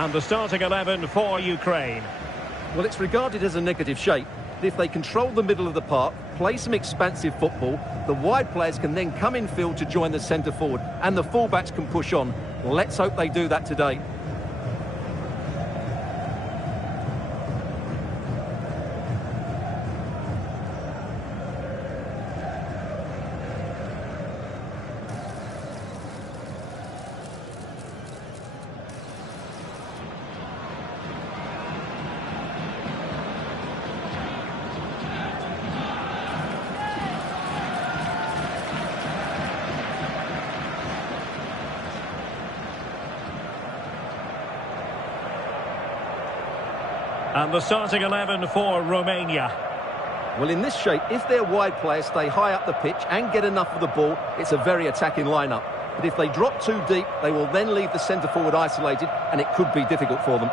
And the starting 11 for Ukraine. Well, it's regarded as a negative shape. If they control the middle of the park, play some expansive football, the wide players can then come in field to join the centre forward, and the fullbacks can push on. Let's hope they do that today. And the starting 11 for Romania. Well, in this shape, if their wide players stay high up the pitch and get enough of the ball, it's a very attacking lineup. But if they drop too deep, they will then leave the centre forward isolated, and it could be difficult for them.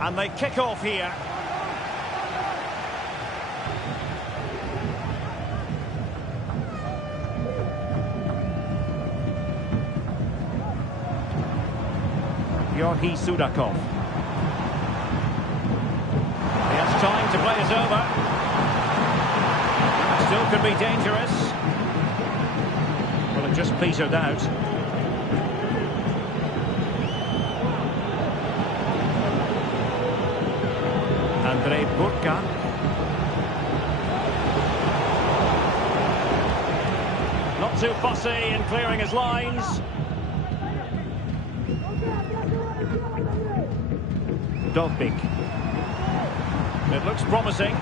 And they kick off here. Georgi Sudakov. He has time to play it over. Still could be dangerous. Well, it just petered out. Andrei Burka. Not too fussy in clearing his lines. Dovbik. It looks promising.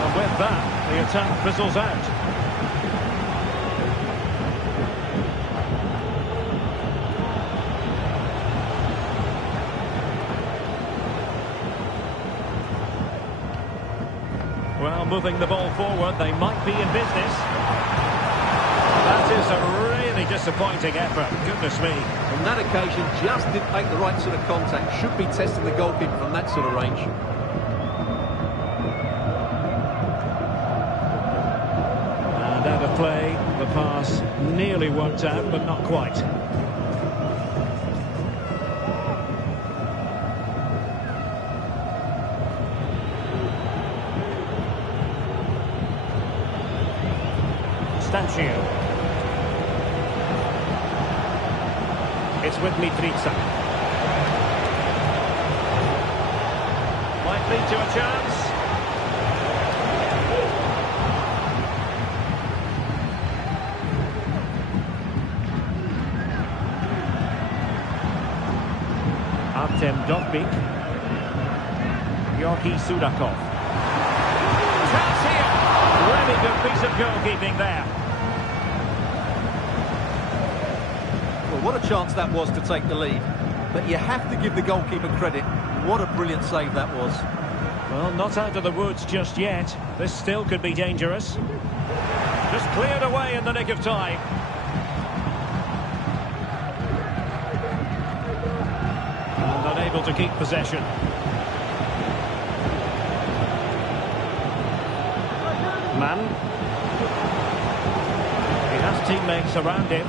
And with that, the attack fizzles out. Well, moving the ball forward, they might be in business. That is a really disappointing effort, goodness me. On that occasion, just didn't make the right sort of contact. Should be testing the goalkeeper from that sort of range. And out of play, the pass nearly worked out, but not quite. It's with Mitrica. Might lead to a chance. Artem Dovbik. Georgi Sudakov. Chance here. Really good piece of goalkeeping there. What a chance that was to take the lead. But you have to give the goalkeeper credit. What a brilliant save that was. Well, not out of the woods just yet. This still could be dangerous. Just cleared away in the nick of time. And unable to keep possession. Mann. He has teammates around him.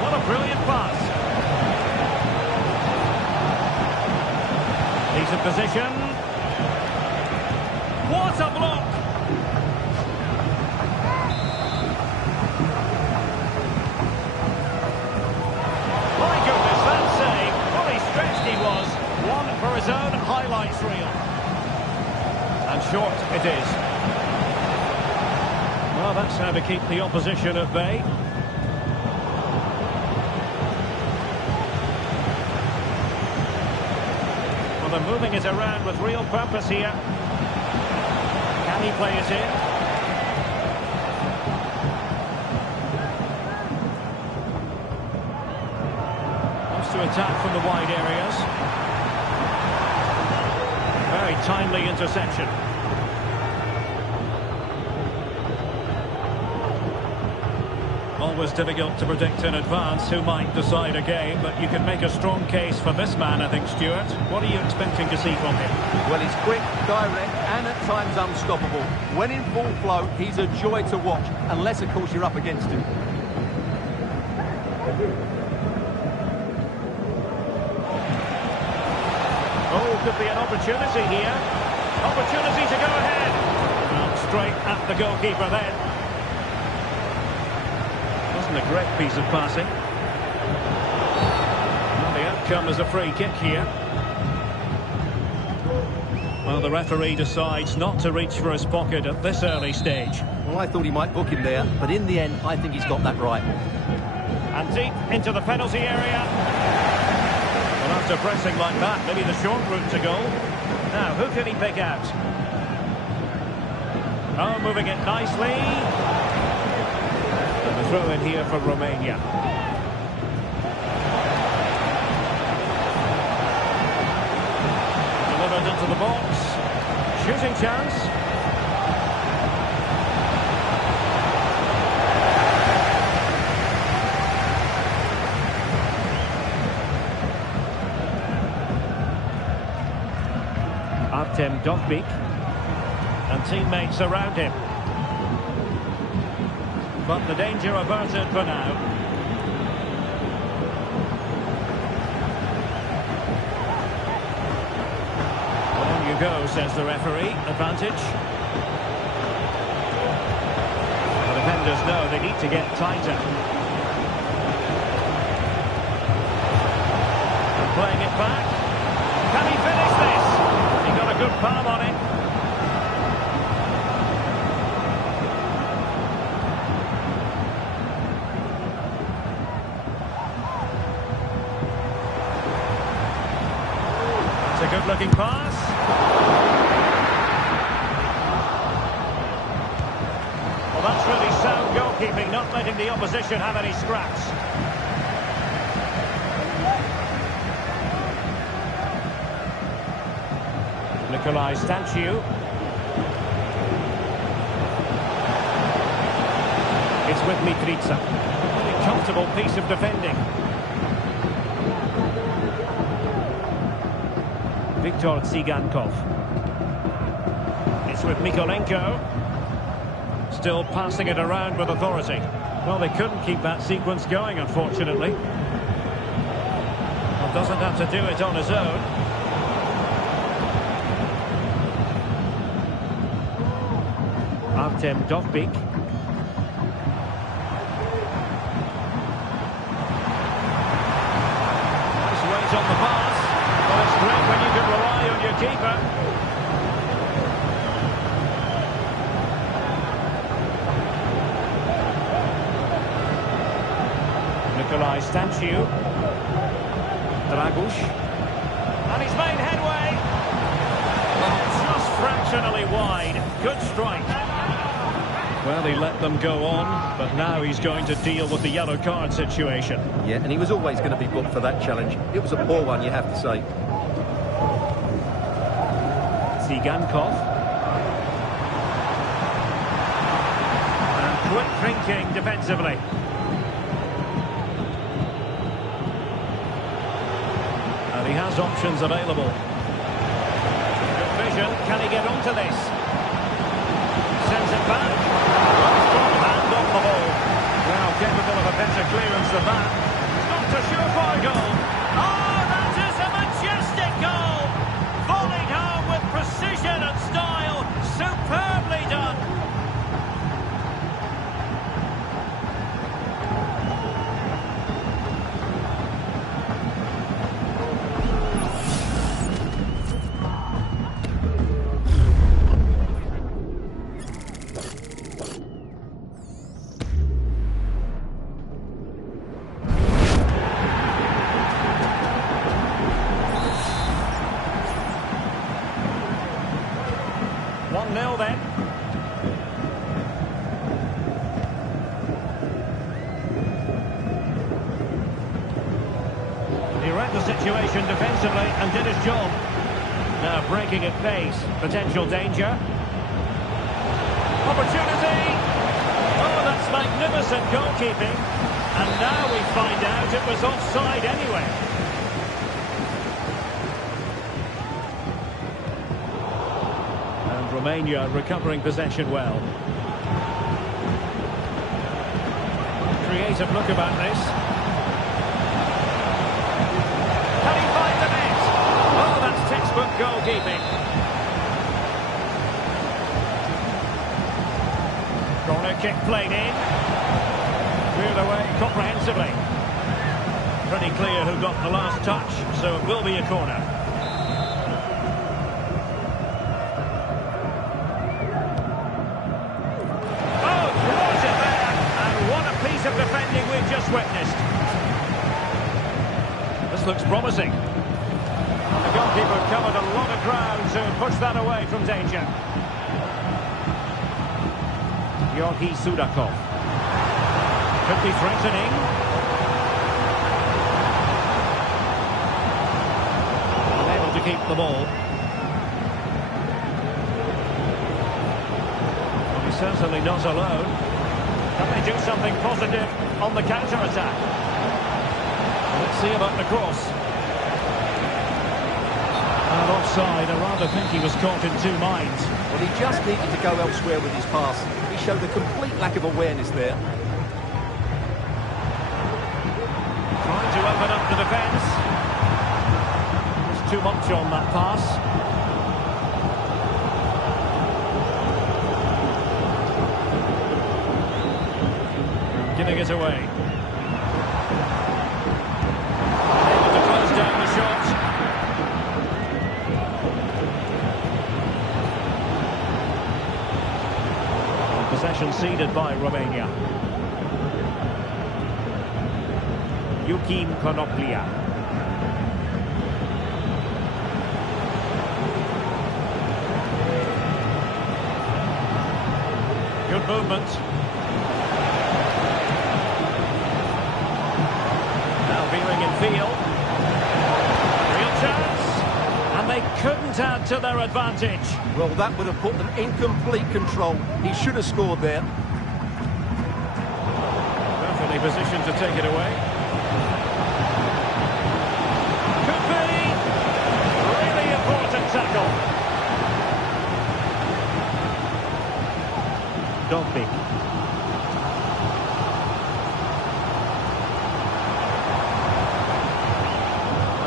What a brilliant pass. He's in position. What a block. My goodness, that save. Fully stretched he was. One for his own highlights reel. And short it is. Well, that's how to keep the opposition at bay. They're moving it around with real purpose here. Can he play it in? Wants to attack from the wide areas. Very very timely interception. Always difficult to predict in advance who might decide a game, but you can make a strong case for this man, I think, Stuart. What are you expecting to see from him? Well, he's quick, direct, and at times unstoppable. When in full flow, he's a joy to watch, unless, of course, you're up against him. Oh, could be an opportunity here. Opportunity to go ahead. Well, straight at the goalkeeper then. Wasn't a great piece of passing. Well, the outcome is a free kick here. Well, the referee decides not to reach for his pocket at this early stage. Well, I thought he might book him there, but in the end, I think he's got that right. And deep into the penalty area. Well, after pressing like that, maybe the short route to goal. Now, who can he pick out? Oh, moving it nicely. And the throw in here for Romania. Delivered into the box. Shooting chance. Artem Dovbyk and teammates around him, but the danger averted for now. On you go, says the referee. Advantage. The defenders know they need to get tighter. And playing it back. Can he finish this? He got a good palm on it. It's a good-looking pass. Well, that's really sound goalkeeping, not letting the opposition have any scraps. Nikolai Stanciu. It's with Mitrica. Really comfortable piece of defending. Viktor Tsigankov. It's with Mykolenko. Still passing it around with authority. Well, they couldn't keep that sequence going, unfortunately. Well, doesn't have to do it on his own. Artem Dovbyk. Nice weight on the pass. Well, it's great when you can rely on your keeper. Nikolai Stanciu. Dragush. And he's made headway. Just fractionally wide. Good strike. Well, he let them go on, but now he's going to deal with the yellow card situation. Yeah, and he was always going to be booked for that challenge. It was a poor one, you have to say. Tsigankov. And quick thinking defensively. And he has options available. Good vision. Can he get onto this? Sends it back. Hand on the ball. Well, capable of a better clearance than that. It's not a surefire goal. Oh, that is a majestic goal. Volleyed home with precision and style. Superbly done. Then. He read the situation defensively and did his job. Now breaking at pace. Potential danger. Opportunity! Oh, that's magnificent goalkeeping. And now we find out it was offside anyway. And Romania recovering possession well. Creative look about this. Can he find the net? Oh, that's textbook goalkeeping. Corner kick played in. Cleared away comprehensively. Pretty clear who got the last touch, so it will be a corner. Oh, throws it there. And what a piece of defending we've just witnessed. This looks promising. And the goalkeeper covered a lot of ground to push that away from danger. Georgi Sudakov. Could be threatening. Unable to keep the ball. Well, he's certainly not alone. Can they do something positive on the counter-attack? Let's see about the cross. And offside, I rather think he was caught in two minds. Well, he just needed to go elsewhere with his pass. He showed a complete lack of awareness there. Trying to open up the defence. There's too much on that pass. Giving it away. Able to close down the shot. Possession ceded by Romania. Yukim Konoplia. Good movement. Now viewing in field. Real chance. And they couldn't add to their advantage. Well, that would have put them in complete control. He should have scored there. Perfectly positioned to take it away. Could be. Really important tackle. Dobbik.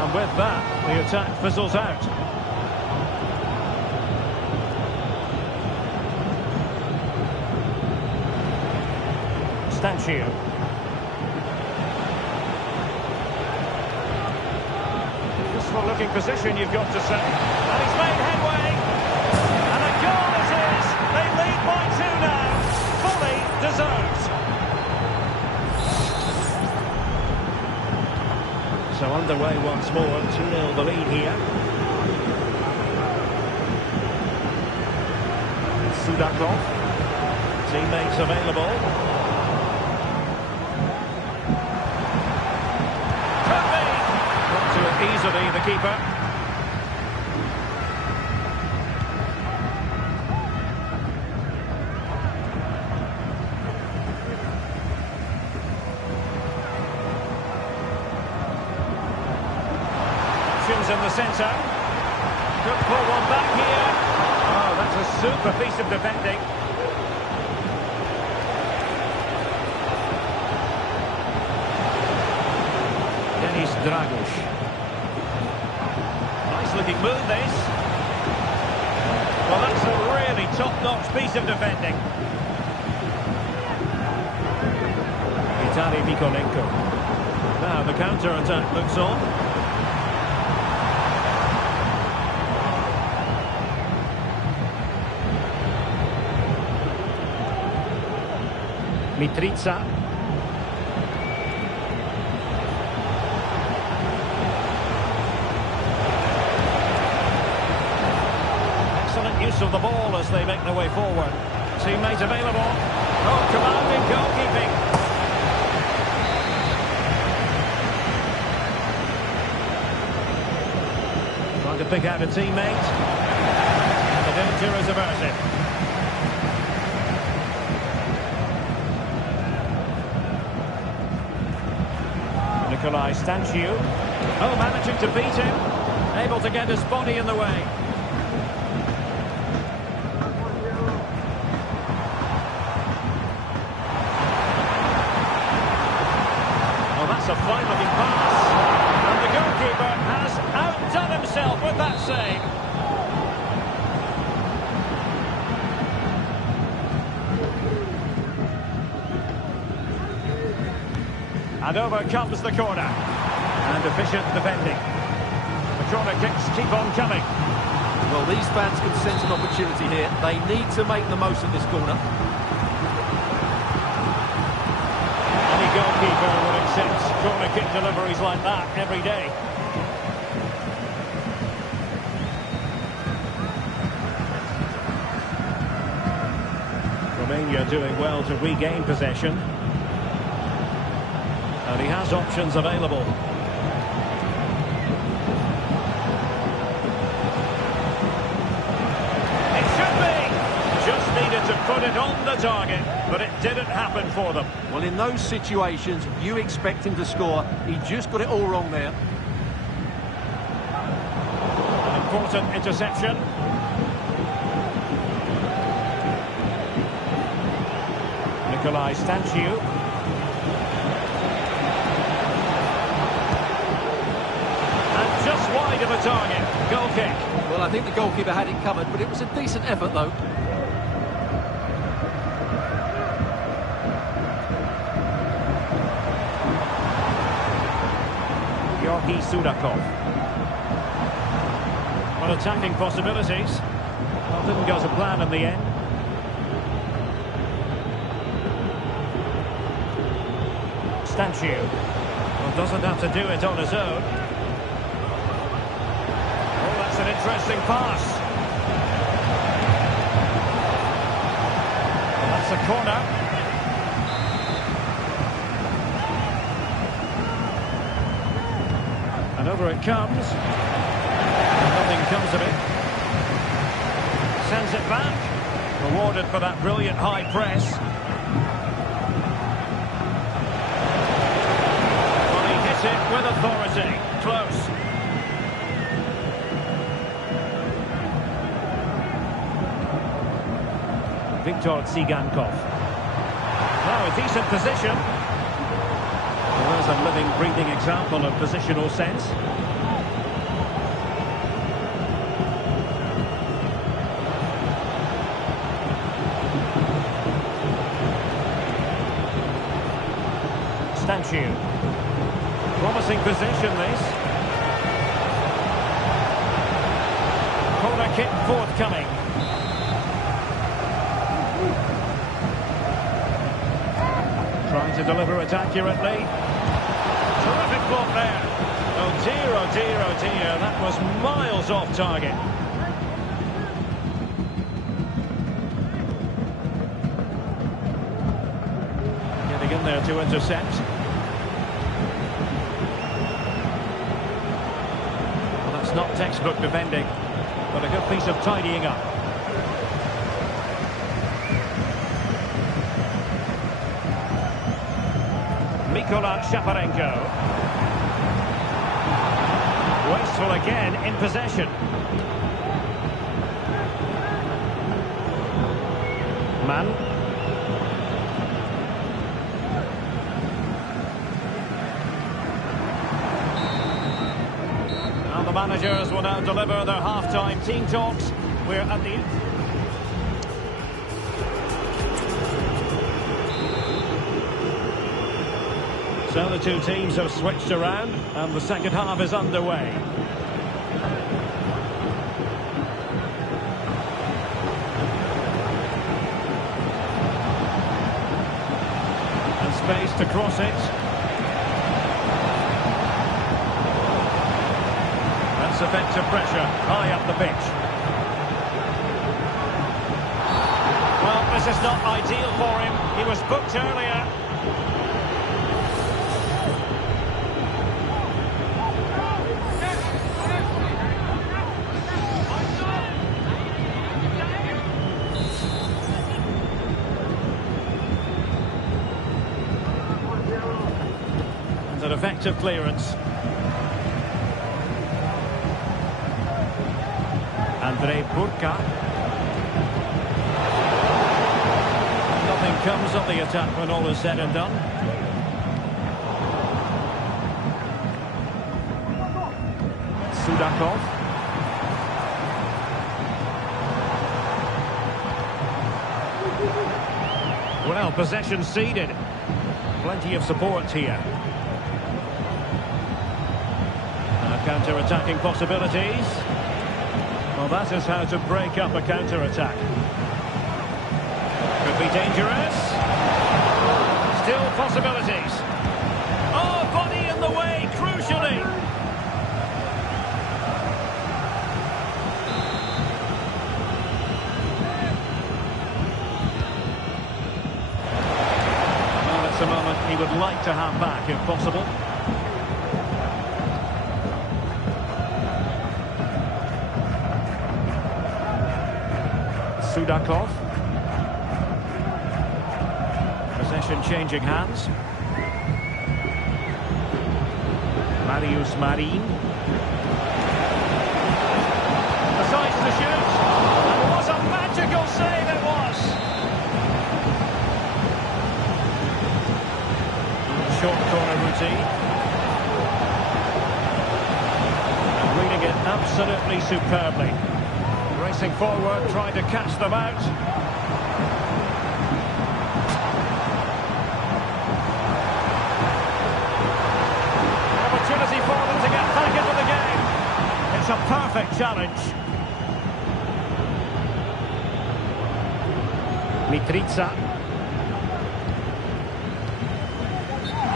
And with that, the attack fizzles out. Statue. Useful looking position, you've got to say. And he's made headway. And a goal it is. They lead by 2 now. Fully deserved. So underway once more. 2-0 the lead here. Sudakov. Teammates available. Easily, the keeper. Options in the centre. Could pull one back here. Oh, that's a super piece of defending. Denis Dragush. Looking move this. Well, that's a really top-notch piece of defending. Vitaly Mikolenko. Now the counter-attack looks on. Mitrica. Use of the ball as they make their way forward. Teammate available. Oh, commanding goalkeeping. Trying to pick out a teammate. And the danger is averted. Nikolai Stanciu. Oh, managing to beat him. Able to get his body in the way. Oh, that's a fine-looking pass. And the goalkeeper has outdone himself with that save. And over comes the corner. And efficient defending. The corner kicks keep on coming. Well, these fans can sense an opportunity here. They need to make the most of this corner. Any goalkeeper would accept corner kick deliveries like that every day. Romania doing well to regain possession. And he has options available. It should be! Just needed to put it on the target, but it didn't happen for them. Well, in those situations, you expect him to score. He just got it all wrong there. An important interception. Nikolai Stanciu. Just wide of a target. Goal kick. Well, I think the goalkeeper had it covered, but it was a decent effort, though. Georgi Sudakov. Well, attacking possibilities. Well, didn't go to plan in the end. Stanciu. Well, doesn't have to do it on his own. That's an interesting pass. That's a corner. And over it comes. And nothing comes of it. Sends it back. Rewarded for that brilliant high press. Well, he hit it with authority. Close. Viktor Tsigankov. Now a decent position. Well, there's a living, breathing example of positional sense. Stanciu. Promising position, this. Corner kick forthcoming. Trying to deliver it accurately. Terrific block there. Oh dear, oh dear, oh dear. That was miles off target. Getting in there to intercept. Well, that's not textbook defending, but a good piece of tidying up. Mikola Shaparenko. Wasteful again in possession. Man. And the managers will now deliver their half-time team talks. We're at the end. So the two teams have switched around and the second half is underway. And space to cross it. That's effective pressure high up the pitch. Well, this is not ideal for him. He was booked earlier. effective clearance. Andrei Burka. Nothing comes of the attack when all is said and done. Sudakov. Well, possession ceded. Plenty of support here. Counter-attacking possibilities. Well, that is how to break up a counter-attack. Could be dangerous. Still possibilities. Oh, body in the way, crucially. Well, it's a moment he would like to have back, if possible. Sudakov. Possession changing hands. Marius Marin. Decides to shoot. And it was a magical save, it was. Short corner routine. And reading it absolutely superbly. Racing forward, trying to catch them out. Opportunity for them to get back into the game. It's a perfect challenge. Mitrica.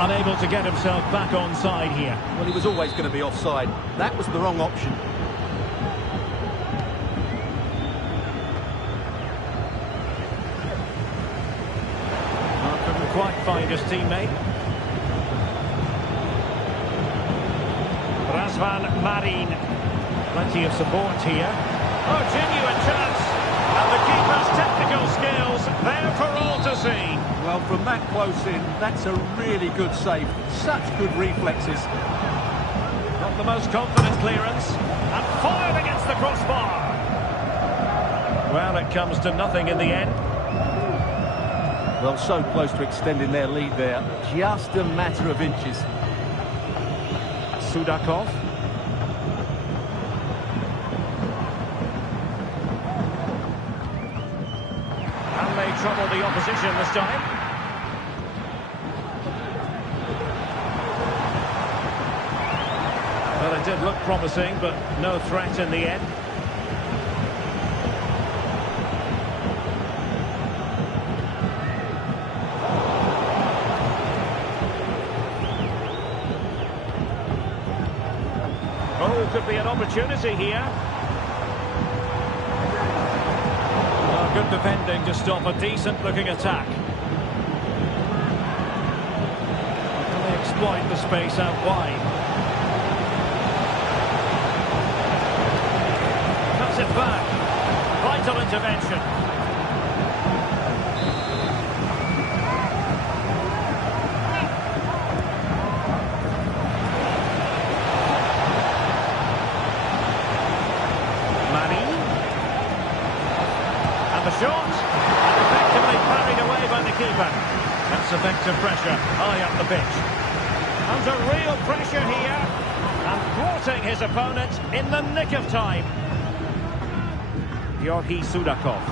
Unable to get himself back onside here. Well, he was always going to be offside. That was the wrong option. Quite find his teammate. Razvan Marin. Plenty of support here. Oh, genuine chance. And the keeper's technical skills there for all to see. Well, from that close in, that's a really good save. Such good reflexes. Not the most confident clearance. And fired against the crossbar. Well, it comes to nothing in the end. Well, so close to extending their lead there. Just a matter of inches. Sudakov. And they trouble the opposition this time. Well, it did look promising, but no threat in the end. Oh, could be an opportunity here. Well, good defending to stop a decent-looking attack. Can they exploit the space out wide? Cuts it back. Vital intervention. Shot, and effectively parried away by the keeper. That's effective pressure, high up the pitch. Under real pressure here, and thwarting his opponent in the nick of time. Georgi Sudakov.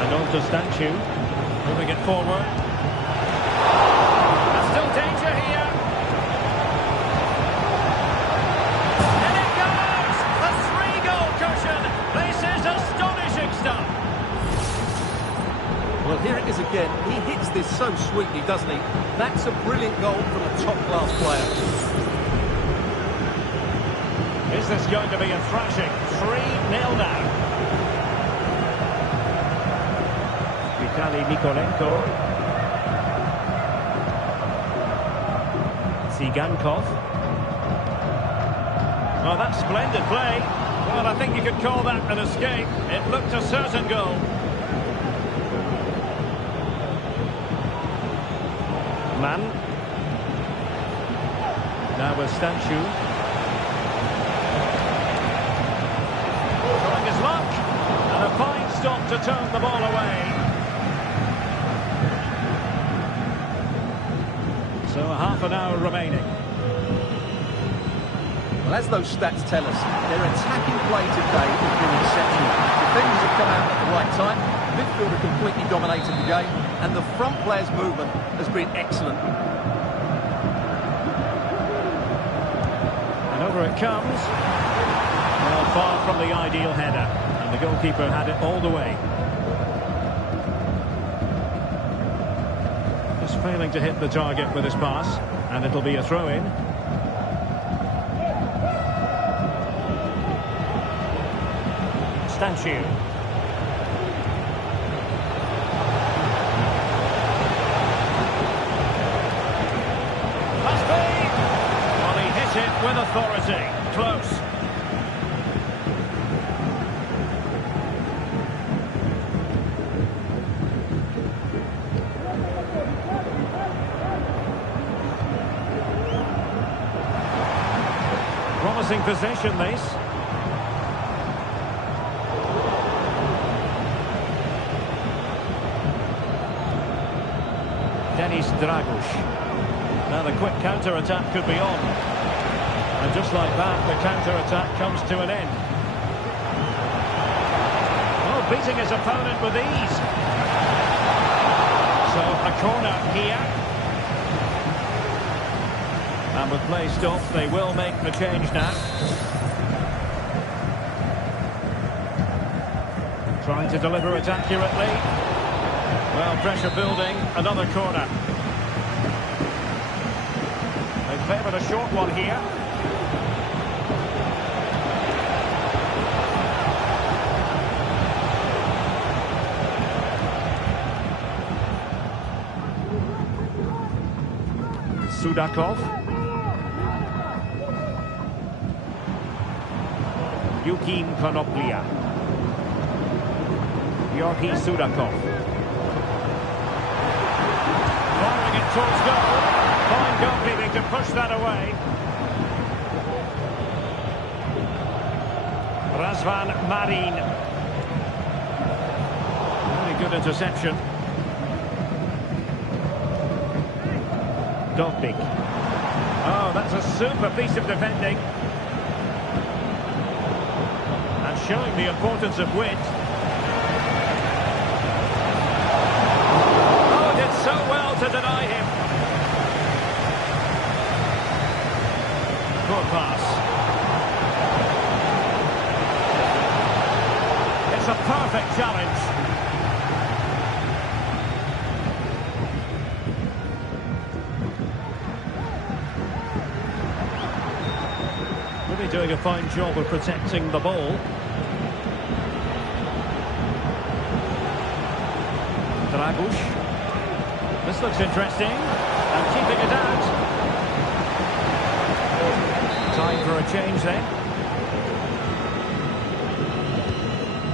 And on to Stanchu, moving it forward. There's still danger here. Well, here it is again. He hits this so sweetly, doesn't he? That's a brilliant goal from a top-class player. Is this going to be a thrashing? 3-0 now. Vitaly Mikolenko. Tsigankov. Oh, that's splendid play. Well, I think you could call that an escape. It looked a certain goal. Griezmann. Now with Stanchu. Trying his luck. And a fine stop to turn the ball away. So half an hour remaining. Well, as those stats tell us, their attacking play today has been exceptional. Defenders have come out at the right time, midfield have completely dominated the game, and the front players' movement has been excellent. And over it comes. Well, far from the ideal header, and the goalkeeper had it all the way. Just failing to hit the target with his pass, and it'll be a throw-in. Stanchu. Must be! Well, he hit it with authority. Close. Promising possession, this. Dragush. Now the quick counter-attack could be on. And just like that, the counter-attack comes to an end. Oh, beating his opponent with ease. So a corner here. And with play stopped, they will make the change now. Trying to deliver it accurately. Well, pressure building, another corner. They favoured a short one here. Sudakov. Yukin Konoplia. Georgi Sudakov. Firing it towards goal. Fine goalkeeping to push that away. Razvan Marin. Very good interception. Dovnik. Oh, that's a super piece of defending. And showing the importance of wit. Oh, did so well to deny him. Poor pass. It's a perfect challenge. Really doing a fine job of protecting the ball. Dragush. This looks interesting. And keeping it out. Time for a change then.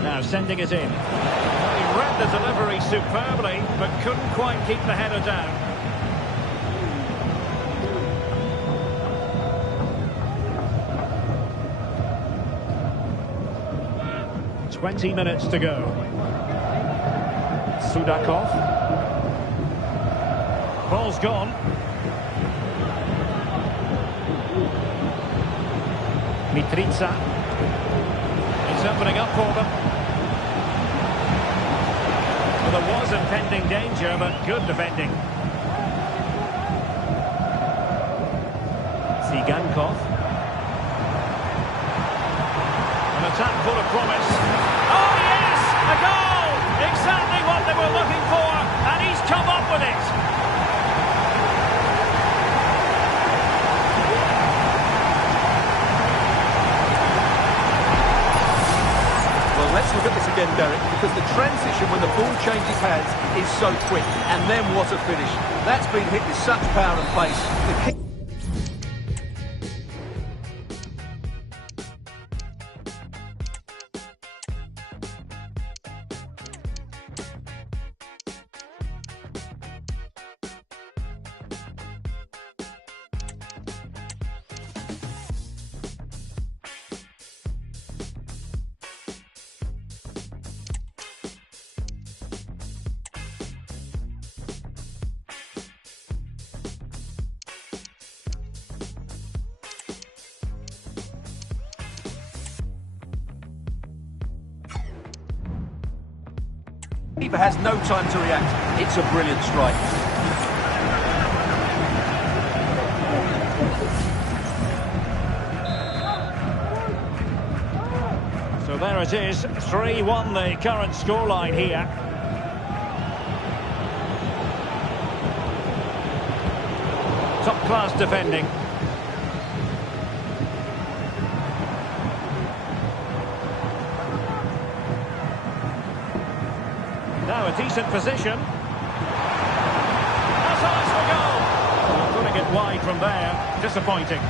Now sending it in. Well, he read the delivery superbly, but couldn't quite keep the header down. "20 minutes to go. Sudakov. Ball's gone. Mitrica. It's opening up for them. Well, there was impending danger, but good defending. Tsigankov. An attack full of promise. Oh, yes! A goal! Exactly what they were looking for, and he's come up with it. Let's look at this again, Derek, because the transition when the ball changes hands is so quick. And then what a finish. That's been hit with such power and pace. The kick Keeper has no time to react. It's a brilliant strike. So there it is, 3-1 the current scoreline here. Top-class defending. Now a decent position. That's eyes for goal. Well, putting it wide from there. Disappointing.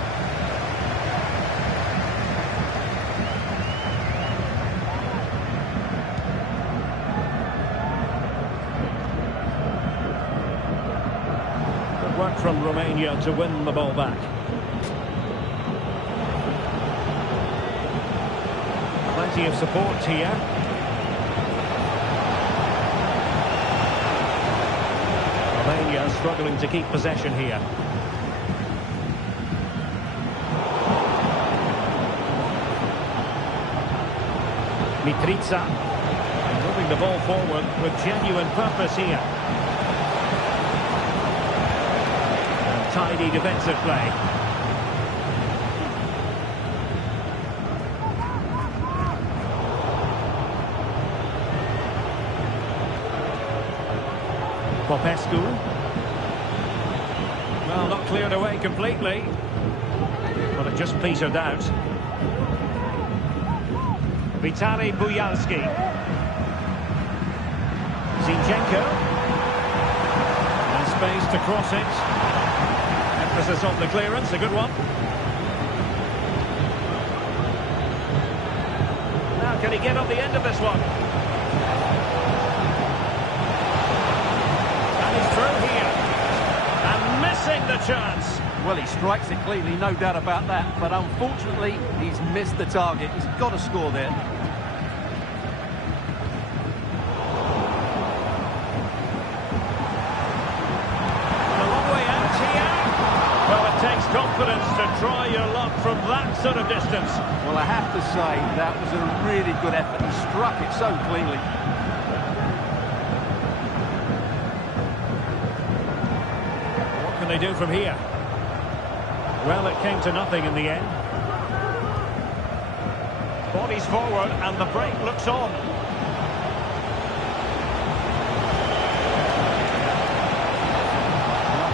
Good work from Romania to win the ball back. Plenty of support here. Romania struggling to keep possession here. Mitrica moving the ball forward with genuine purpose here. And tidy defensive play. Popescu. Well, not cleared away completely, but it just petered out. Vitaly Buyalski. Zinchenko. And space to cross it. Emphasis on the clearance, a good one. Now, can he get on the end of this one? Through here, and missing the chance. Well, he strikes it cleanly, no doubt about that, but unfortunately he's missed the target. He's got to score there. A long way out here. Well, it takes confidence to try your luck from that sort of distance. Well, I have to say that was a really good effort. He struck it so cleanly. What can they do from here? Well, it came to nothing in the end. Bodies forward and the break looks on.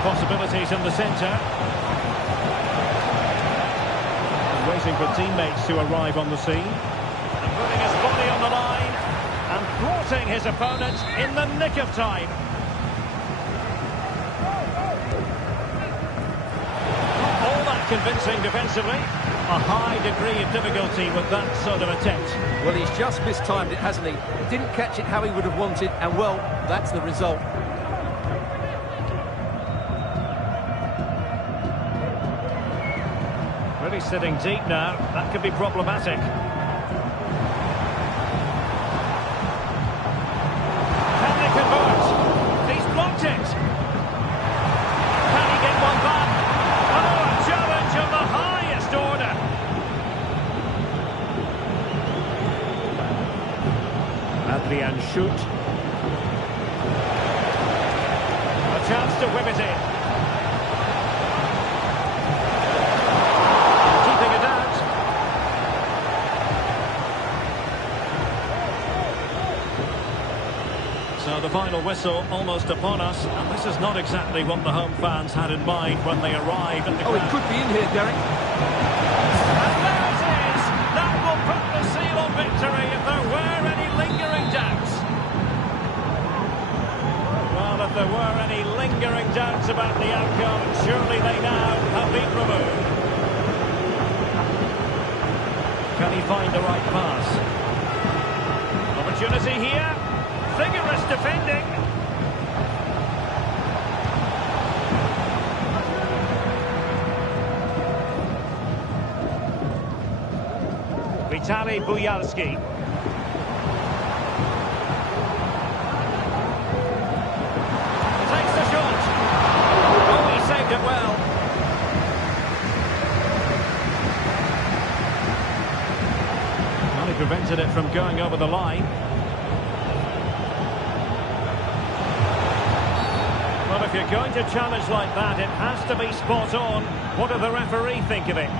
Possibilities in the centre. Waiting for teammates to arrive on the scene. And putting his body on the line and thwarting his opponent in the nick of time. Convincing defensively. A high degree of difficulty with that sort of attempt. Well, he's just mistimed it, hasn't he? Didn't catch it how he would have wanted, and well, that's the result. Really sitting deep now. That could be problematic. Can they convert? He's blocked it. Can he get one back? Challenge of the highest order. Adrian Schutt. A chance to whip it in. Keeping it out. So the final whistle almost upon us, and this is not exactly what the home fans had in mind when they arrived at the ground. Oh, he could be in here, Derek. And there it is! That will put the seal on victory if there were any lingering doubts. Well, if there were any lingering doubts about the outcome, surely they now have been removed. Can he find the right pass? Opportunity here. Vigorous defending. Vitaly Buyalski. Takes the shot. Oh, he saved it well. Well, he prevented it from going over the line. Well, if you're going to challenge like that, it has to be spot on. What do the referee think of it?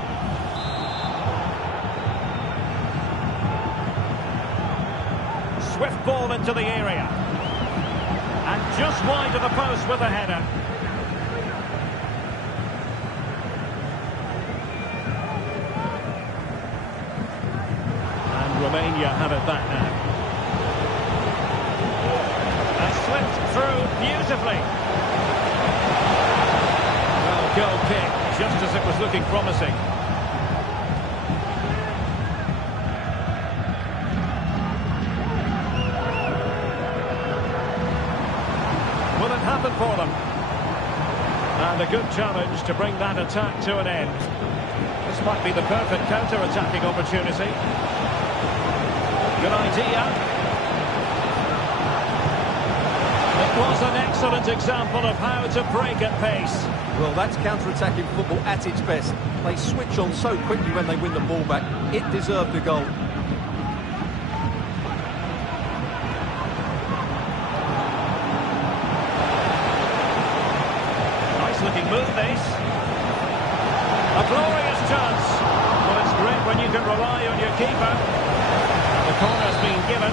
Swift ball into the area. And just wide of the post with a header. And Romania have it back now. And slipped through beautifully. Well, goal kick, just as it was looking promising. Will it happen for them? And a good challenge to bring that attack to an end. This might be the perfect counter-attacking opportunity. Good idea. It was an excellent example of how to break at pace. Well, that's counter-attacking football at its best. They switch on so quickly when they win the ball back. It deserved a goal. Looking move this. A glorious chance. Well, it's great when you can rely on your keeper. And the corner's been given.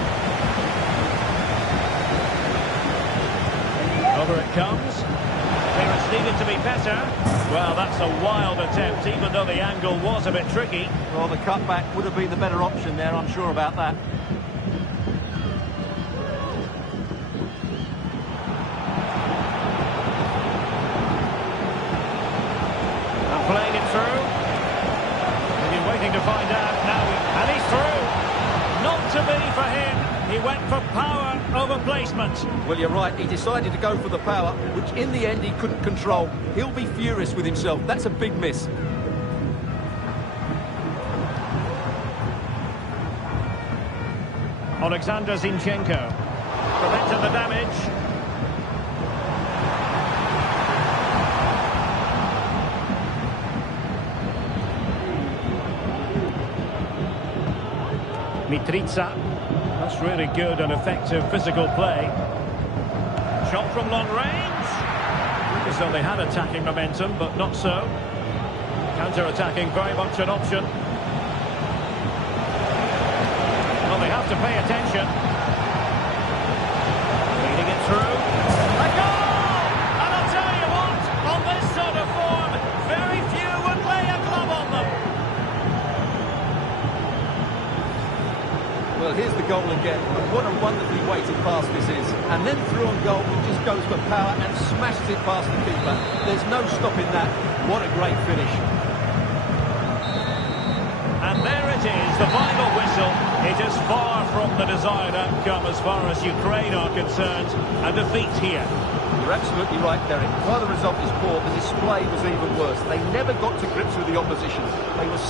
Over it comes. Clearance needed to be better. Well, that's a wild attempt, even though the angle was a bit tricky. Well, the cutback would have been the better option there, I'm sure about that. Playing it through. We've been waiting to find out now. And he's through. Not to be for him. He went for power over placement. Well, you're right. He decided to go for the power, which in the end he couldn't control. He'll be furious with himself. That's a big miss. Alexander Zinchenko. Prevented the damage. Mitrica. That's really good and effective physical play. Shot from long range. Look as though they had attacking momentum, but not so. Counter-attacking very much an option. Well, they have to pay attention. Leading it through. A goal! And I'll tell you what, on this sort of form, very few would lay a glove on them. Well, here's the goal again. And what a wonderfully weighted pass this is. And then through on goal, he just goes for power and smashes it past the keeper. There's no stopping that. What a great finish. And there it is, the final whistle. It is far from the desired outcome as far as Ukraine are concerned. A defeat here. You're absolutely right, Derek. While the result is poor, the display was even worse. They never got to grips with the opposition. They were